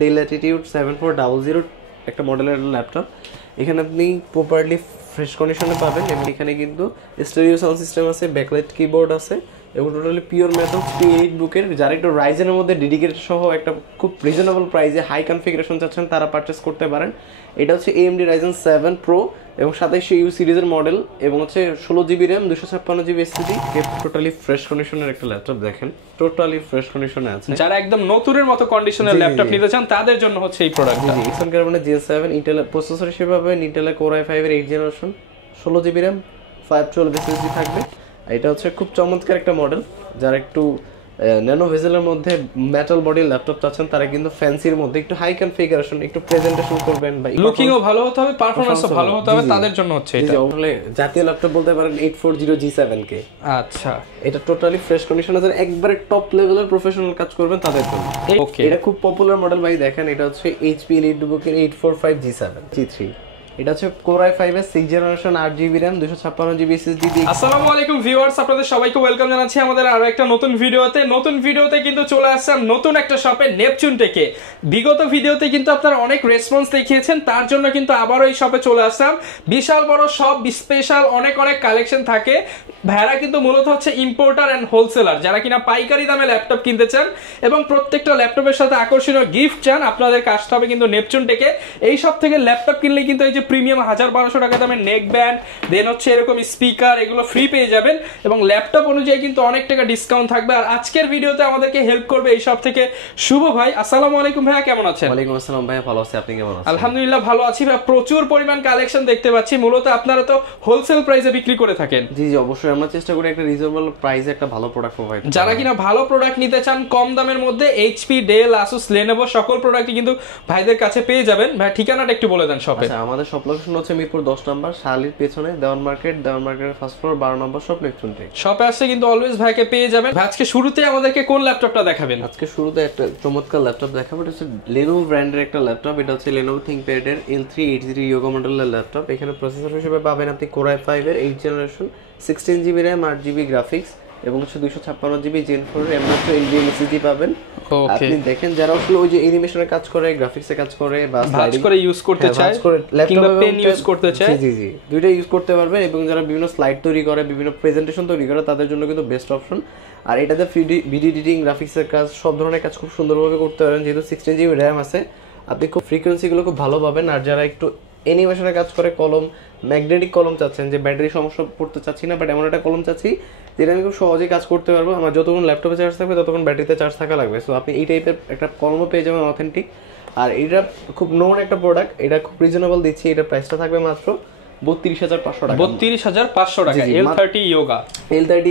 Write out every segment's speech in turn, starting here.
Del Latitude 7400 একটা মডেলের laptop. এখানে আপনি প্রপারলি ফ্রেশ কন্ডিশনে পাবেন এবং এখানে কিন্তু স্টেরিও সাউন্ড সিস্টেম আছে, ব্যাকলাইট কিবোর্ড আছে এবং টোটালি পিওর মেটাল P8 বুকের, যারা একটু রাইজেনের মধ্যে ডেডিকেটেড সহ একটা খুব রিজনেবল প্রাইসে হাই কনফিগারেশন চাচ্ছেন তারা পারচেস করতে পারেন। এটা হচ্ছে AMD Ryzen 7 Pro এবং 2700U সিরিজের মডেল এবং হচ্ছে 16GB RAM 256GB SSD। Totally fresh কন্ডিশনের একটা ল্যাপটপ, দেখেন টোটালি ফ্রেশ কন্ডিশনে আছে। যারা একদম নতুনের মতো কন্ডিশনের ল্যাপটপ নিতে চান তাদের জন্য হচ্ছে এই প্রোডাক্টটা। Exxon Carbon Gen 7 Intel processor হিসেবে পাবেন, Intel Core i5 এর 8th generation, 16GB RAM 512 SSD থাকবে। এটা হচ্ছে খুব চমৎকার একটা মডেল। যারা একটু ন্যানো ভেজেলের মধ্যে মেটাল বডি ল্যাপটপ চাচ্ছেন তারা কিন্তু ফ্যান্সির মধ্যে একটু হাই কনফিগারেশন, একটু প্রেজেন্টেশন করবেন বা লুকিংও ভালো হতে হবে, পারফরম্যান্সও ভালো হতে হবে, তাদের জন্য হচ্ছে এটা। আসলে জাতীয় ল্যাপটপ বলতে পারেন 840G7 কে। আচ্ছা, এটা টোটালি ফ্রেশ কন্ডিশনে যারা একবারে টপ লেভেলের প্রফেশনাল কাজ করবেন তাদের জন্য। ওকে, এটা খুব পপুলার মডেল ভাই, দেখেন এটা হচ্ছে HP EliteBook এর 845G7 G3। এটা হচ্ছে Core i5 এর 6th generation 8GB RAM 256GB SSD দিয়ে। আসসালামু আলাইকুম ভিউয়ার্স, আপনাদের সবাইকে ওয়েলকাম জানাচ্ছি আমাদের আরো একটা নতুন ভিডিওতে। নতুন ভিডিওতে কিন্তু চলে আসলাম নতুন একটা শপে, নেপচুন টেকে। বিগত ভিডিওতে কিন্তু আপনারা অনেক রেসপন্স দেখিয়েছেন, তার জন্য কিন্তু আবারও এই শপে চলে আসলাম। বিশাল বড় শপ, স্পেশাল অনেক কালেকশন থাকে। ভাইরা কিন্তু মূলত হচ্ছে ইম্পোর্টার এন্ড হোলসেলার, যারা কিনা পাইকারি দামে ল্যাপটপ কিনতে চান এবং প্রত্যেকটা ল্যাপটপের সাথে আকর্ষণীয় গিফট চান, আপনাদের কাজটা হবে কিন্তু নেপচুন টেকে। এই শপ থেকে ল্যাপটপ কিনলে কিন্তু এই যে প্রিমিয়াম 1000-1200 টাকা দামের নেক ব্যান্ড, দেন হচ্ছে এরকম স্পিকার, এগুলো ফ্রি পেয়ে যাবেন এবং ল্যাপটপ অনুযায়ী কিন্তু অনেক টাকা ডিসকাউন্ট থাকবে। আর আজকের ভিডিওতে আমাদেরকে হেল্প করবে এই শপ থেকে শুভ ভাই। আসসালামু আলাইকুম ভাইয়া, কেমন আছেন? ওয়ালাইকুম আসসালাম ভাইয়া, ভালো আছি, আপনি কেমন আছেন? আলহামদুলিল্লাহ ভালো আছি ভাই। প্রচুর পরিমাণ কালেকশন দেখতে পাচ্ছি, মূলত আপনারা তো হোলসেল প্রাইসে বিক্রি করে থাকেন। জি জি অবশ্যই, আমরা চেষ্টা করি একটা রিজনেবল প্রাইসে একটা ভালো প্রোডাক্ট প্রোভাইড। যারা কিনা ভালো প্রোডাক্ট নিতে চান কম দামের মধ্যে, HP, Dell, Asus, Lenovo সকল প্রোডাক্টই কিন্তু ভাইদের কাছে পেয়ে যাবেন। ভাই ঠিকানাটা একটু বলে দেন শপে। আচ্ছা, আমাদের শপ লোকেশন হচ্ছে মিরপুর 10 নম্বর, শালির পেছনে দেওয়ান মার্কেটের ফার্স্ট ফ্লোর 12 নম্বর শপ, নেপচুন টেক। শপে আসলে কিন্তু অলওয়েজ ভাইকে পেয়ে যাবেন। আজকে শুরুতে আমাদেরকে কোন ল্যাপটপটা দেখাবেন? আজকে শুরুতে একটা চমৎকার ল্যাপটপ দেখাবো। এটা হচ্ছে Lenovo ব্র্যান্ডের একটা ল্যাপটপ। এটা হচ্ছে Lenovo ThinkPad এর L380 Yoga মডেলের ল্যাপটপ। এখানে প্রসেসর হিসেবে পাবেন আপনি Core i5 এর 8th generation, 16GB RAM 8GB graphics এবং হচ্ছে 256GB Gen 4 M.2 NVMe SSD পাবেন। আপনি দেখেন যারা আসলে ওই যে অ্যানিমেশনের কাজ করে, গ্রাফিক্সে কাজ করে বা ভাঁজ করে ইউজ করতে চায় কিংবা পেন ইউজ করতে চায়, জি জি দুইটা ইউজ করতে পারবেন। এবং যারা বিভিন্ন স্লাইড তৈরি করে, বিভিন্ন প্রেজেন্টেশন তৈরি করে, তাদের জন্য কিন্তু বেস্ট অপশন। আর এটাতে ভিডিও এডিটিং, গ্রাফিক্সের কাজ, সব ধরনের কাজ খুব সুন্দরভাবে করতে পারেন। যেহেতু 16GB RAM আছে, আপনি খুব ফ্রিকোয়েন্সিগুলো খুব ভালো পাবেন। আর যারা একটু অ্যানিমেশনের কাজ করে, কলম ম্যাগনেটিক কলম চাচ্ছেন, যে ব্যাটারি সমস্যা পড়তে চাচ্ছি না, বাট এমন একটা কলম চাচ্ছি যেটা আমি খুব সহজেই কাজ করতে পারবো, আমার যতক্ষণ ল্যাপটপে চার্জ থাকবে ততক্ষণ ব্যাটারিতে চার্জ থাকা লাগবে। সো আপনি এই টাইপের একটা কলমও পেয়ে যাবেন অথেন্টিক। আর এটা খুব নোন একটা প্রোডাক্ট, এটা খুব রিজনেবল দিচ্ছি। এটা প্রাইসটা থাকবে মাত্র 32,500 টাকা। 32,500 টাকা। L30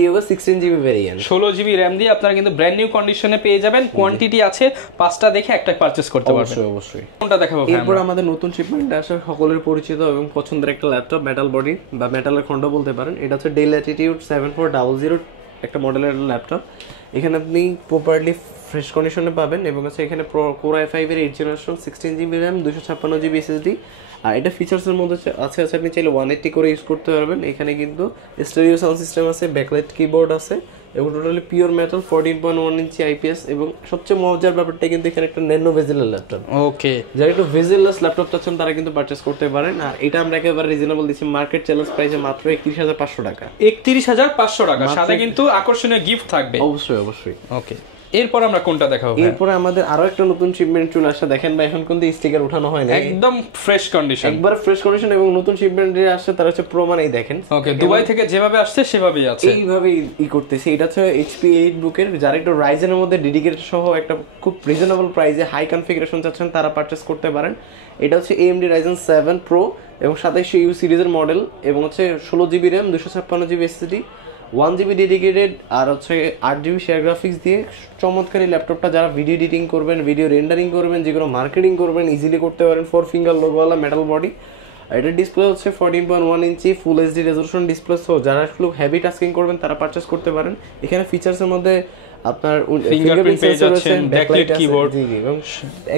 Yoga 16GB variant, 16GB RAM দিয়ে আপনারা কিন্তু ব্র্যান্ড নিউ কন্ডিশনে পেয়ে যাবেন। কোয়ান্টিটি আছে 5টা, দেখে একটা পারচেজ করতে পারবেন। অবশ্যই। কোনটা দেখাবো ভাই? এরপর আমাদের নতুন শিপমেন্টে আসা সকলের পরিচিত এবং পছন্দের একটা ল্যাপটপ, মেটাল বডি বা মেটালের খন্ড বলতে পারেন। এটা হচ্ছে ডেল ল্যাটিটিউড 7400 একটা মডেলের ল্যাপটপ। এখানে আপনি প্রপারলি ফ্রেশ কন্ডিশনে পাবেন এবং হচ্ছে এখানে Core i5 এর 8th generation, 16GB RAM 256GB SSD। আর এটা ফিচার্সের মধ্যে আছে আপনি চাইলে 180 করে ইউজ করতে পারবেন। এখানে কিন্তু স্টেরিও সাউন্ড সিস্টেম আছে, ব্যাকলাইট কিবোর্ড আছে এবং টোটালি পিওর মেটাল 14.1 ইঞ্চি IPS। এবং সবচেয়ে মজার ব্যাপারটা কিন্তু এখানে একটা ন্যানো ভেজেলের ল্যাপটপ। ওকে, যারা একটু ভেজেললেস ল্যাপটপ চাচ্ছেন তারা কিন্তু পারচেজ করতে পারেন। আর এটা আমরা একেবারে রিজনেবল দিচ্ছি, মার্কেট চ্যালেঞ্জ প্রাইসে মাত্র 31,500 টাকা। 31,500 টাকা, সাথে কিন্তু আকর্ষণীয় গিফট থাকবে। অবশ্যই অবশ্যই। ওকে, এরপর আমরা কোনটা দেখাবো? এরপর আমাদের আরো একটা নতুন শিপমেন্ট চলে আসছে। দেখেন ভাই, এখন কিন্তু স্টিকার উঠানো হয় না, একদম ফ্রেশ কন্ডিশন, একবার ফ্রেশ কন্ডিশন। এবং নতুন শিপমেন্ট যে আসছে তার হচ্ছে প্রমাণ এই দেখেন। ওকে, দুবাই থেকে যেভাবে আসছে সেভাবেই আছে, এইভাবে করতেছে। এটা হচ্ছে HP 8 বুকের, যারা একটু রাইজেনের মধ্যে ডেডিকেটেড সহ একটা খুব রিজনেবল প্রাইসে হাই কনফিগারেশন চাচ্ছেন তারা পারচেস করতে পারেন। এটা হচ্ছে AMD Ryzen 7 Pro এবং 2700U সিরিজের মডেল এবং হচ্ছে 16GB RAM 256GB SSD, 1GB dedicated আর হচ্ছে 8GB শেয়ার গ্রাফিক্স দিয়ে চমৎকার এই ল্যাপটপটা। যারা ভিডিও এডিটিং করবেন, ভিডিও রেন্ডারিং করবেন, যেগুলো মার্কেটিং করবেন, ইজিলি করতে পারেন। 4 ফিঙ্গার লোগোওয়ালা মেটাল বডি। এটার ডিসপ্লে হচ্ছে 14.1 ইঞ্চি ফুল HD রেজোলিউশন ডিসপ্লে। সো যারা একটু হেভি টাস্কিং করবেন তারা পারচেস করতে পারেন। এখানে ফিচার্সের মধ্যে আপনার ফিঙ্গারপ্রিন্ট পেয়ে যাচ্ছেন, ব্যাকলাইট কিবোর্ড এবং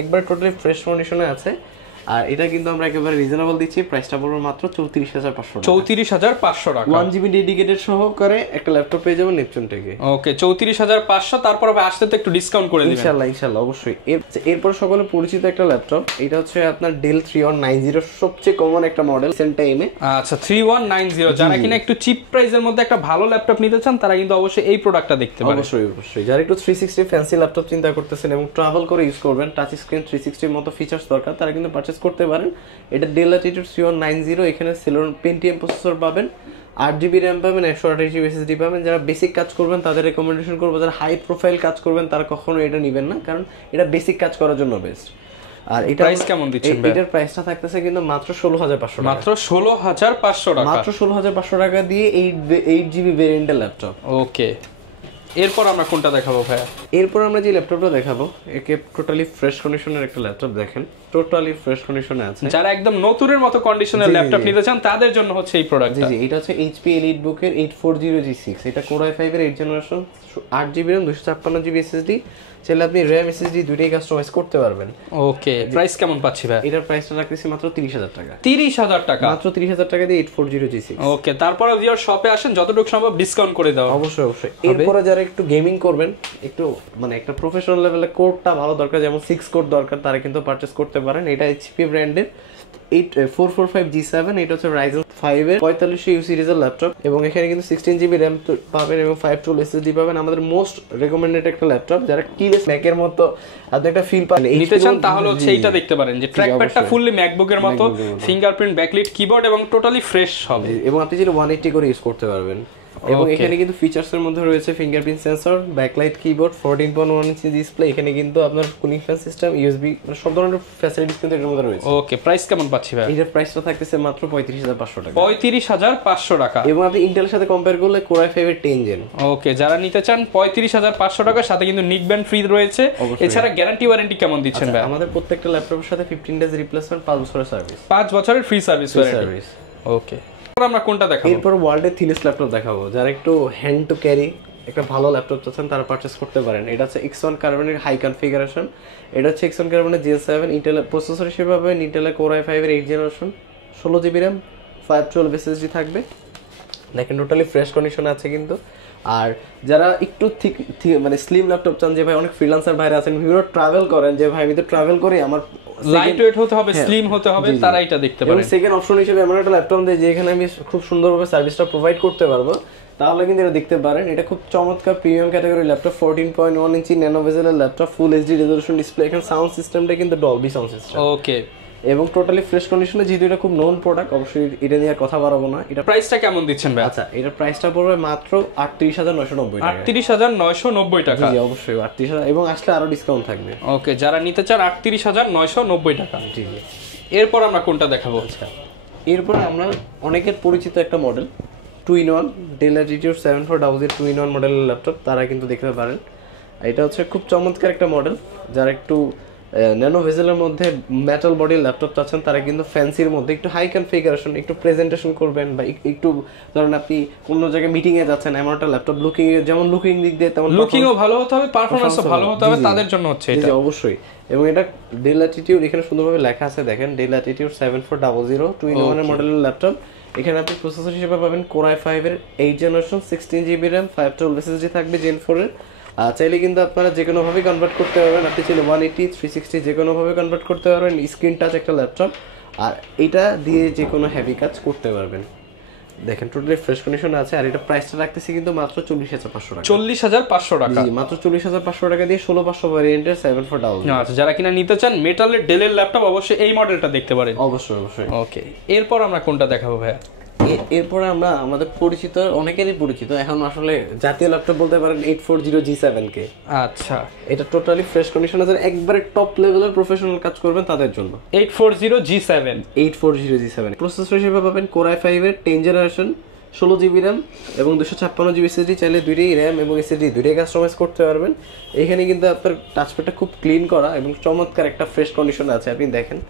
একবার টোটালি ফ্রেশ কন্ডিশনে আছে। আর এটা কিন্তু আমরা একেবারে রিজনেবল দিচ্ছি, প্রাইসটা পড়বে মাত্র 34,500 টাকা। 34,500 টাকা 1GB ডেডিকেটেড সহকারে একটা ল্যাপটপ পেয়ে যাবেন নেপচুন থেকে। ওকে 34,500, তারপর আসতে তো একটু ডিসকাউন্ট করে দিবেন ইনশাআল্লাহ অবশ্যই। এরপর সকলে পরিচিত একটা ল্যাপটপ, এটা হচ্ছে আপনার ডেল 3190 সবচেয়ে কমন একটা মডেল সেন্ট টাইমে। আচ্ছা 3190, যারা কিনা একটু চিপ প্রাইসের মধ্যে একটা ভালো ল্যাপটপ নিতে চান তারা কিন্তু অবশ্যই এই প্রোডাক্টটা দেখতে পারেন। অবশ্যই যারা একটু 360 ফ্যান্সি ল্যাপটপ চিন্তা করতেছেন এবং ট্রাভেল করে ইউজ করবেন, টাচ স্ক্রিন 360 এর মতো ফিচারস দরকার, তারা কিন্তু পারচেজ করতে পারেন। এটা ডেল ল্যাটিটিউড 3190, এখানে সেলেরন পেন্টিয়াম প্রসেসর পাবেন, 8GB র্যাম পাবেন, 128GB SSD পাবেন। যারা বেসিক কাজ করবেন তাদের রেকমেন্ডেশন করবো, যারা হাই প্রোফাইল কাজ করবেন তারা কখনো এটা নেবেন না, কারণ এটা বেসিক কাজ করার জন্য বেস্ট। আর এটা প্রাইস কেমন দিচ্ছেন ভাই? এটার প্রাইসটা থাকতেছে কিন্তু মাত্র 16,500 টাকা। মাত্র 16,500 টাকা। মাত্র 16,500 টাকা দিয়ে 8GB ভেরিয়েন্টের ল্যাপটপ। ওকে, এরপর আমরা কোনটা দেখাবো ভাই? এরপর আমরা যে ল্যাপটপটা দেখাবো, একে টোটালি ফ্রেশ কন্ডিশনের একটা ল্যাপটপ, দেখেন টোটালি ফ্রেশ কন্ডিশনে আছে। যারা একদম নতুনের মতো কন্ডিশনের ল্যাপটপ নিতে চান তাদের জন্য হচ্ছে এই প্রোডাক্টটা। জি এটা হচ্ছে HP EliteBook-এর 840G6, এটা Core i5 এর 8th generation, 8GB RAM, 256GB SSD। চাইলে আপনি RAM SSD দুইটাই কাস্টমাইজ করতে পারবেন। ওকে, প্রাইস কেমন পাচ্ছি ভাই? এটার প্রাইসটা রাখতেছি মাত্র 30,000 টাকা। 30,000 টাকা, মাত্র 30,000 টাকা দিয়ে 840G6। ওকে, তারপরে ভিউয়ার শপে আসেন, যতটুকু সম্ভব ডিসকাউন্ট করে দাও। অবশ্যই এরপরে যারা একটু গেমিং করবেন, একটু মানে একটা প্রফেশনাল লেভেলে কোডটা ভালো দরকার, যেমন 6 কোড দরকার, তারা কিন্তু পারচেজ করতে পারেন। এটা HP ব্র্যান্ডের 445G7, এটা হচ্ছে Ryzen 5 এর 4500U সিরিজের ল্যাপটপ, এবং এখানে কিন্তু 16GB RAM পাবেন এবং 512 SSD পাবেন। আমাদের মোস্ট রেকমেন্ডেড একটা ল্যাপটপ, যারা কিলেস ম্যাকের মতো আপনি একটা ফিল পাবেন নিতে চান তাহলে হচ্ছে এইটা দেখতে পারেন, যে ট্র্যাকপ্যাডটা ফুললি ম্যাকবুকের মতো, ফিঙ্গারপ্রিন্ট, ব্যাকলিট, কিবোর্ড এবং টোটালি ফ্রেশ হবে, এবং আপনি যদি 180 করে ইউজ করতে পারবেন। এবং এখানে কিন্তু ফিচারস এর মধ্যে রয়েছে fingerprint sensor, backlight keyboard, 14.1 inch display, এখানে কিন্তু আপনার কুলিং ফ্যান সিস্টেম, ইউএসবি, মানে সব ধরনের ফ্যাসিলিটিস কিন্তু এর মধ্যে রয়েছে। ওকে, প্রাইস কেমন পাচ্ছি ভাই? এটার প্রাইসটা থাকতেছে মাত্র 35,500 টাকা। 35,500 টাকা, এবং আপনি ইন্টেলের সাথে কম্পেয়ার করলে Core i5 এর 10 জেন। ওকে, যারা নিতে চান 35,500 টাকার সাথে কিন্তু নিক ব্যান্ড ফ্রি রয়েছে। এছাড়া গ্যারান্টি ওয়ারেন্টি কেমন দিচ্ছেন ভাই? আমাদের প্রত্যেকটা ল্যাপটপের সাথে 15 ডেজ রিপ্লেসমেন্ট, 5 বছরের সার্ভিস, 5 বছরের ফ্রি সার্ভিস ওয়ারেন্টি। ওকে, আমরা কোনটা দেখাবো? এরপর ওয়ার্ল্ডের থিনেস্ট ল্যাপটপ দেখাবো, যারা একটু হ্যান্ড টু ক্যারি একটা ভালো ল্যাপটপ চাচ্ছেন তারা পারচেজ করতে পারেন। এটা হচ্ছে X1 কার্বনের হাই কনফিগারেশন, এটা হচ্ছে X1 কার্বনের Gen 7, ইন্টেল প্রসেসর হিসেবে পাবেন ইন্টেলের Core i5 এর 8th generation, 16GB RAM, 512 SSD থাকবে। দেখেন টোটালি ফ্রেশ কন্ডিশন আছে কিন্তু। আর যারা একটু মানে স্লিম ল্যাপটপ চান, যে ভাই অনেক ফ্রিল্যান্সার ভাইরা আছেন, বিভিন্ন ট্রাভেল করেন, যে ভাই আমি তো ট্রাভেল করি, আমার লাইট ওয়েট হতে হবে, স্লিম হতে হবে, তারা এটা দেখতে পারেন। সেকেন্ড অপশন হিসেবে এমন একটা ল্যাপটপ দেয় যেখানে আমি খুব সুন্দরভাবে সার্ভিসটা প্রোভাইড করতে পারবো, তাহলে কিন্তু এটা দেখতে পারেন। এটা খুব চমৎকার premium category laptop, 14.1 inch nano বেজেলের laptop, full HD resolution display, এখানে সাউন্ড সিস্টেমটা কিন্তু ডলবি সাউন্ড সিস্টেম। ওকে, এবং টোটালি ফ্রেশ কন্ডিশনে, যেহেতু এটা খুব নোন প্রোডাক্ট, অবশ্যই এটা নিয়ে কথা বাড়াবো না। এটা প্রাইসটা কেমন দিচ্ছেন ভাই? আচ্ছা, এটার প্রাইসটা পড়বে মাত্র 38,990 টাকা। 38,990 টাকা, জি অবশ্যই 38,000, এবং আসলে আরো ডিসকাউন্ট থাকবে। ওকে, যারা নিতে চান 38,990 টাকা। জি। এরপর আমরা কোনটা দেখাবো? আচ্ছা, এরপর আমরা অনেকের পরিচিত একটা model 2-in-1 del Latitude 7400 2-in-1 মডেলের ল্যাপটপ, তারা কিন্তু দেখতে পারেন। এটা হচ্ছে খুব চমৎকার একটা মডেল, যারা একটু ন্যানো ভেজেলের মধ্যে মেটাল বডির ল্যাপটপ চাচ্ছেন, তারা কিন্তু ফ্যান্সির মধ্যে একটু হাই কনফিগারেশন, একটু প্রেজেন্টেশন করবেন, বা একটু ধরেন আপনি কোনো জায়গায় মিটিং এ যাচ্ছেন, এমন একটা ল্যাপটপ লুকিং এ, যেমন লুকিং দিক দিয়ে তেমন লুকিংও ভালো হতে হবে, পারফরম্যান্সও ভালো হতে হবে, তাদের জন্য হচ্ছে এটা। জি অবশ্যই। এবং এটা ডেল ল্যাটিটিউড, এখানে সুন্দরভাবে লেখা আছে, দেখেন ডেল ল্যাটিটিউড 7400 2-in-1 এর মডেলের ল্যাপটপ। এখানে আপনি প্রসেসর হিসেবে পাবেন Core i5 এর 8th generation, 16GB RAM, 512 SSD থাকবে Gen 4 এর। চাইলে কিন্তু আপনারা যে কোনো ভাবে কনভার্ট করতে পারবেন, আপনি চাইলে 180 360 যে কোনো ভাবে কনভার্ট করতে পারবেন। স্ক্রিন টাচ একটা ল্যাপটপ, আর এটা দিয়ে যে কোনো হেভি কাজ করতে পারবেন। দেখেন টোটালি ফ্রেশ কন্ডিশন আছে। আর এটা প্রাইসটা রাখতেছি কিন্তু মাত্র 40,500 টাকা। 40,500 টাকা, জি মাত্র 40,500 টাকা দিয়ে 16500 ভ্যারিয়েন্টের 7400। আচ্ছা, যারা কিনা নিতে চান মেটালের ডেলের ল্যাপটপ, অবশ্যই এই মডেলটা দেখতে পারেন। অবশ্যই। ওকে, এরপর আমরা কোনটা দেখাবো ভাইয়া? এরপরে আমরা আমাদের পরিচিত, অনেকেরই পরিচিত এখন আসলে জাতীয় ল্যাপটপ বলতে পারেন 840G7 কে। আচ্ছা, এটা টোটালি ফ্রেশ কন্ডিশন আছে, একবারে টপ লেভেলের প্রফেশনাল কাজ করবেন তাদের জন্য। 840G7 প্রসেসর হিসেবে পাবেন Core i5 এর 10th জেনারেশন, 16GB RAM এবং 256GB SSD, চাইলে দুইটাই RAM এবং SSD দুইটাই কাস্টমাইজ করতে পারবেন। এখানে কিন্তু আপনার টাচপ্যাডটা খুব ক্লিন করা এবং চমৎকার একটা ফ্রেশ কন্ডিশনে আছে। আপনি দেখেন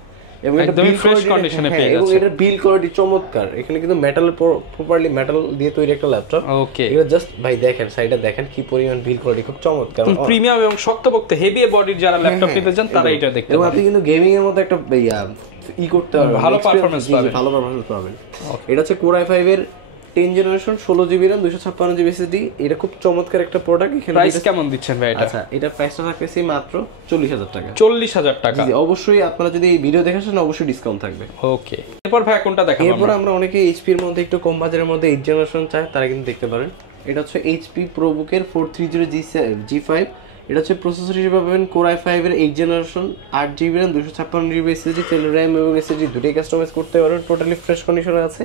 এবং এটা একদম ফ্রেশ কন্ডিশনে পেয়ে যাচ্ছে, এবং এটা বিল কোয়ালিটি চমৎকার। এখানে কিন্তু মেটালের প্রপারলি মেটাল দিয়ে তৈরি একটা ল্যাপটপ। ওকে, এটা জাস্ট ভাই দেখেন সাইডটা দেখেন কি পরিমাণ বিল কোয়ালিটি, খুব চমৎকার প্রিমিয়াম এবং শক্তপোক্ত হেভি বডির যারা ল্যাপটপ নিতে চান তারা এটা দেখতে এবং পারেন। আপনি কিন্তু গেমিং এর মধ্যে একটা করতে পারবেন, ভালো পারফরম্যান্স পাবেন, ভালো পারফরম্যান্স পাবেন। এটা হচ্ছে Core i5 এর 10 generation 16GB RAM 256GB SSD। এটা খুব চমৎকার একটা প্রোডাক্ট। এখানে প্রাইস কেমন দিচ্ছেন ভাই এটা? আচ্ছা, এটা প্রাইসটা থাকতেছে মাত্র 40,000 টাকা। 40,000 টাকা। জি, অবশ্যই আপনারা যদি এই ভিডিও দেখেছেন অবশ্যই ডিসকাউন্ট থাকবে। ওকে, এরপর ভাই কোনটা দেখাবো? এরপর আমরা অনেকে HP এর মধ্যে একটু কম বাজারের মধ্যে 8 জেনারেশন চায়, তারা কিন্তু দেখতে পারেন। এটা হচ্ছে HP ProBook এর 430G5। এটা হচ্ছে প্রসেসর হিসেবে পাবেন Core i5 এর 8 generation 8GB RAM 256GB SSD, 10 RAM এবং SSD দুটোই কাস্টমাইজ করতে পারবেন, টোটালি ফ্রেশ কন্ডিশনে আছে।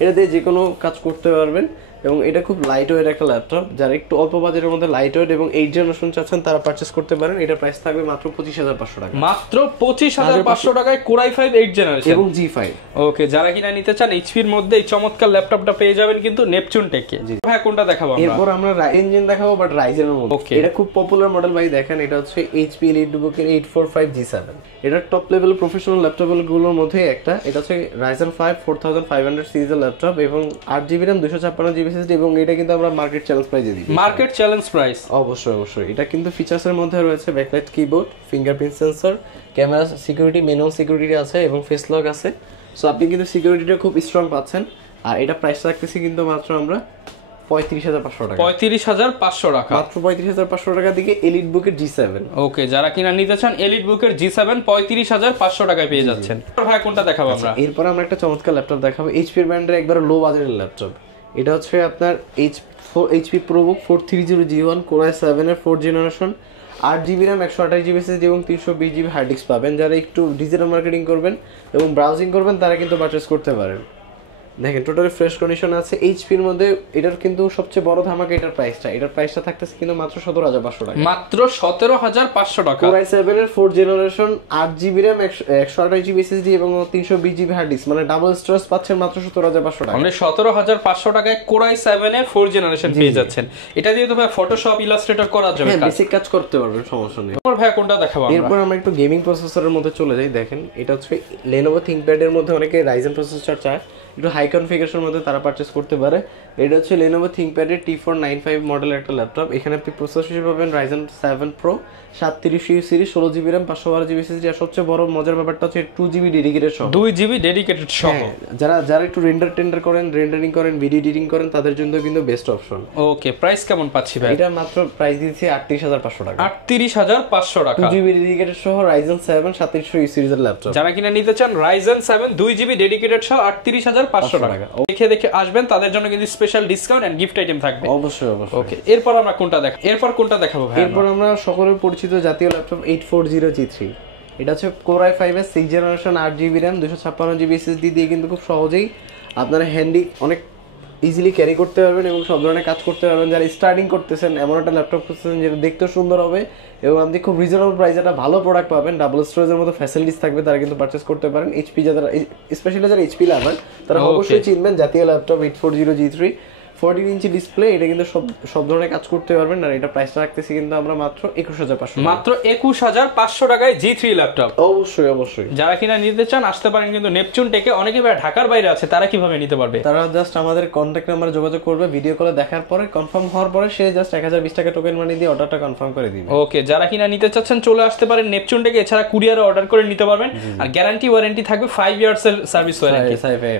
এটা দিয়ে যে কোনো কাজ করতে পারবেন এবং এটা খুব লাইট ওয়েট একটা ল্যাপটপ। যারা একটু অল্প বাজেটের মধ্যে লাইট ওয়েট এবং 8 জেনারেশন চাচ্ছেন তারা পারচেজ করতে পারেন। এটা প্রাইস থাকবে মাত্র 25,500 টাকা। মাত্র 25,500 টাকায় Core i5 8 জেনারেশন এবং G5। ওকে, যারা কিনা নিতে চান HP এর মধ্যে এই চমৎকার ল্যাপটপটা পেয়ে যাবেন কিন্তু নেপচুন টেকে। ভাই কোনটা দেখাবো আমরা? এরপর আমরা ইঞ্জিন দেখাবো বাট রাইজেন এর মধ্যে। ওকে, এটা খুব পপুলার মডেল ভাই, দেখেন এটা হচ্ছে HP EliteBook এর 845G7। এটা টপ লেভেল প্রফেশনাল ল্যাপটপ গুলোর মধ্যে একটা। এটা হচ্ছে Ryzen 5 4500 সিরিজের ল্যাপটপ এবং 8GB RAM 256GB SSD এবং এটা কিন্তু আমরা মার্কেট চ্যালেঞ্জ প্রাইসে দিই। Market challenge price? অবশ্যই অবশ্যই। এটা কিন্তু ফিচারস এর মধ্যে রয়েছে backlight keyboard, fingerprint sensor, camera security, manual security আছে এবং ফেস লক আছে। সো আপনি কিন্তু সিকিউরিটিটা খুব স্ট্রং পাচ্ছেন। আর এটা প্রাইস রাখতেছি কিন্তু মাত্র আমরা 35,500 টাকা। 35,500 টাকা, মাত্র 35,500 টাকা দিকে EliteBook এর G7। ওকে, যারা কিনা নিতে চান EliteBook এর G7 35,500 টাকায় পেয়ে যাচ্ছেন। ভাই কোনটা দেখাবো আমরা? এরপর আমরা একটা চমৎকার ল্যাপটপ দেখাবো, HP ব্র্যান্ডের একবার লো বাজেটের ল্যাপটপ। এটা হচ্ছে আপনার HP ProBook 430G1 Core i7 এর 4 generation 8GB RAM 128GB SSD এবং 320GB হার্ড ডিস্ক পাবেন। যারা একটু ডিজিটাল মার্কেটিং করবেন এবং ব্রাউজিং করবেন তারা কিন্তু পারচেজ করতে পারেন। দেখেন টোটালি ফ্রেশ কন্ডিশন আছে। HP এর মধ্যে এটার কিন্তু সবচেয়ে বড় ধামাকা এটার প্রাইসটা থাকতেছে কিন্তু মাত্র 17,500 টাকা। মাত্র 17,500 টাকা। Core i7 এর 4 generation 8GB RAM 128GB SSD এবং 320GB হার্ড ডিস্ক, মানে ডাবল স্টোরেজ পাচ্ছেন মাত্র 17,500 টাকা। মানে 17,500 টাকায় Core i7 এ 4 জেনারেশন পেয়ে যাচ্ছেন। এটা দিয়ে তো ভাই ফটোশপ ইলাস্ট্রেটর করা যাবে, হ্যাঁ বেসিক কাজ করতে পারবেন, সমস্যা নেই। এরপর ভাই কোনটা দেখাবো আমরা? এরপর আমরা একটু গেমিং প্রসেসরের মধ্যে চলে যাই। দেখেন এটা হচ্ছে Lenovo ThinkPad এর মধ্যে অনেকে Ryzen প্রসেসর চায়, একটু হাই কনফিগারেশনের মধ্যে তারা পারচেজ করতে পারে। এটা হচ্ছে Lenovo ThinkPad এর T495 মডেলের একটা ল্যাপটপ। এখানে আপনি প্রসেসর হিসেবে পাবেন Ryzen 7 Pro 730U series 16GB RAM 512GB SSD। আর সবচেয়ে বড় মজার ব্যাপারটা হচ্ছে 2GB ডেডিকেটেড সহ, 2GB ডেডিকেটেড সহ। যারা একটু রেন্ডারিং করেন, ভিডিও এডিটিং করেন তাদের জন্য কিন্তু বেস্ট অপশন। ওকে, প্রাইস কেমন পাচ্ছি ভাই? এটা মাত্র প্রাইস দিয়েছি 38,500 টাকা। 38,500 টাকা, 2GB ডেডিকেটেড সহ Ryzen 7 730U সিরিজের ল্যাপটপ। যারা কিনা নিতে চান Ryzen 7 2GB ডেডিকেটেড সহ 38,500 টাকা। দেখে আসবেন, তাদের জন্য কিন্তু special discount and gift item থাকবে। অবশ্যই। ওকে, এরপর আমরা কোনটা দেখাবো ভাই? এরপর আমরা সকলের পরিচিত জাতীয় ল্যাপটপ 840G3। এটা হচ্ছে Core i5 এর 6 generation 8GB RAM 256GB SSD দিয়ে কিন্তু খুব সহজেই আপনারা হ্যান্ডি অনেক ইজিলি ক্যারি করতে পারবেন এবং সব ধরনের কাজ করতে পারবেন। যারা স্টার্টিং করতেছেন, এমন একটা ল্যাপটপ করতেছেন যেটা দেখতেও সুন্দর হবে এবং আপনি খুব রিজনেবল প্রাইসে একটা ভালো প্রোডাক্ট পাবেন, ডাবল স্টোরেজের মতো ফ্যাসিলিটিস থাকবে, তারা কিন্তু পারচেজ করতে পারেন। স্পেশালি যারা HP লাভার তারা অবশ্যই চিনবেন জাতীয় ল্যাপটপ 840G3 14 ইঞ্চি ডিসপ্লে। এটা কিন্তু সব ধরনের কাজ করতে পারবেন। আর এটা প্রাইসটা রাখতেছি কিন্তু আমরা মাত্র 21,500। মাত্র 21,500 টাকায় G3 ল্যাপটপ। অবশ্যই। যারা কিনা নিতে চান আসতে পারেন কিন্তু নেপচুন টেকে। অনেকে ভাই ঢাকার বাইরে আছে, তারা কিভাবে নিতে পারবে? তারা জাস্ট আমাদের কন্ট্যাক্ট নাম্বারে যোগাযোগ করবে, ভিডিও কলে দেখার পরে কনফার্ম হওয়ার পরে সে জাস্ট 1020 টাকা টোকেন মানি দিয়ে অর্ডারটা কনফার্ম করে দিবে। ওকে, যারা কিনা নিতে চাচ্ছেন চলে আসতে পারেন নেপচুন টেকে। এছাড়া কুরিয়ারে অর্ডার করে নিতে পারবেন। আর গ্যারান্টি ওয়ারেন্টি থাকবে 5 ইয়ার্স এর সার্ভিস ওয়ারেন্টি।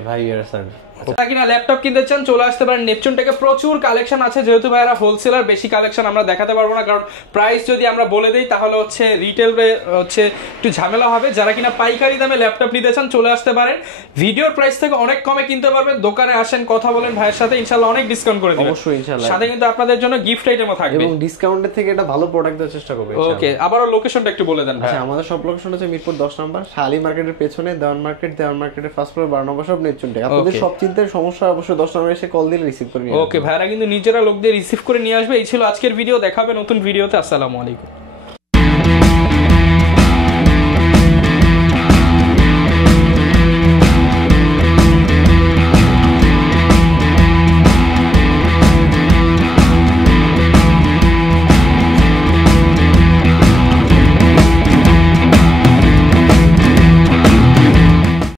5 years service. যারা কিনা ল্যাপটপ কিনতে চান চলে আসতে পারেন নেপচুন টেকে। প্রচুর কালেকশন আছে, যেহেতু ভাইরা হোলসেলার, বেশি কালেকশন আমরা দেখাতে পারবো না, কারণ প্রাইস যদি আমরা বলে দিই তাহলে হচ্ছে রিটেলে হচ্ছে একটু ঝামেলা হবে। যারা কিনা পাইকারি দামে ল্যাপটপ নিতে চান চলে আসতে পারেন, ভিডিওর প্রাইস থেকে অনেক কমে কিনতে পারবেন। দোকানে আসেন, কথা বলেন ভাইয়ের সাথে, ইনশাআল্লাহ অনেক ডিসকাউন্ট করে দিবেন। অবশ্যই ইনশাআল্লাহ। সাথে কিন্তু আপনাদের জন্য গিফট আইটেমও থাকবে এবং ডিসকাউন্টের থেকে এটা ভালো প্রোডাক্ট দেওয়ার চেষ্টা করবে। ওকে, আবারো লোকেশনটা একটু বলে দেন ভাই। আচ্ছা, আমাদের সব লোকেশন হচ্ছে মিরপুর 10 নম্বর শালি মার্কেটের পেছনে, দেওয়ান মার্কেটের ফার্স্ট ফ্লোর 12 নম্বর সব নেপচুন টেক। আপনাদের সব চিন্তার সমস্যা অবশ্যই 10 নম্বরে এসে কল দিয়ে রিসিভ করে নিয়ে। ওকে, ভাইরা কিন্তু নিজেরা লোক দিয়ে রিসিভ করে নিয়ে আসবে। এই ছিল আজকের ভিডিও, দেখাবে নতুন ভিডিওতে। আসসালামু আলাইকুম।